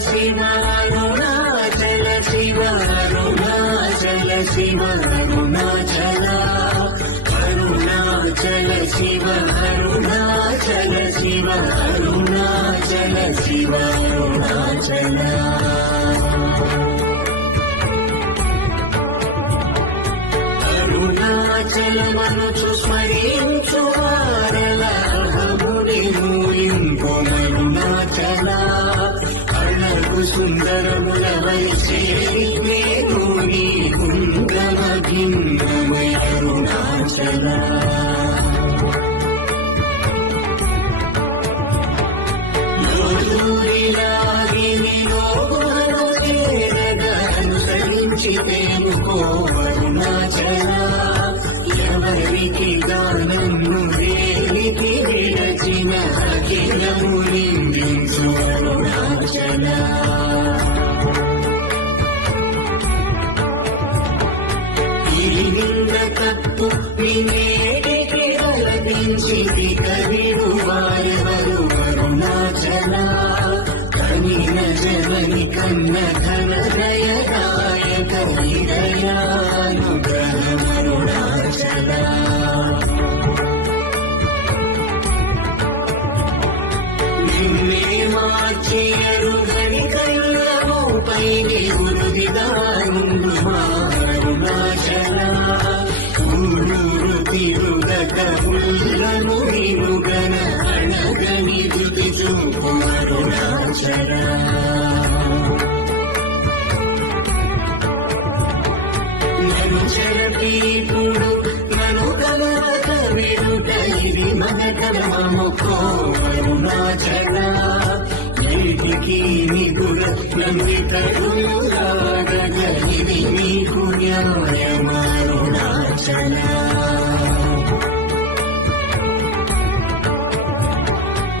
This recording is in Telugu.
శివ అరుణాచల శివ అరుణాచల శివ అరుణాచల అరుణాచల శివ అరుణాచల శివ అరుణాచల శివ అరుణాచల అరుణాచలమనుచు స్మరించు వారల అహముడి మూయింపు అరుణాచల అణకు సుందరముల వైశేరి మేరుని కుంగమ భిన్నమయ అరుణాచల అనుసరించితేనుకో అరుణాచల ఎవరికి గానము వేలికి విరచిన అఖిలము నిందించు అరుణాచల ఇరిగింద తప్పు వినేటికి అలపించి కవిడు వారెవరు అరుణాచల కనిన జనని కన్న ఘన దయదాయక హృదయానుగ్రహమరుణాచల నిన్నే మార్చి అరుగని కళ్ళపై గురుదిదారుండు అరుణాచల ఊరూరు తిరుగత పుల్లను వినుగన అణగని దుతి చూపు అరుణాచల నన్ను చెరపీపుడు నన్ను కలవక విడుట ఇది మగకర్మముకో అరుణాచల ఇంటికి నిగుర నంది కరుణాగ ఇది నీకు న్యాయం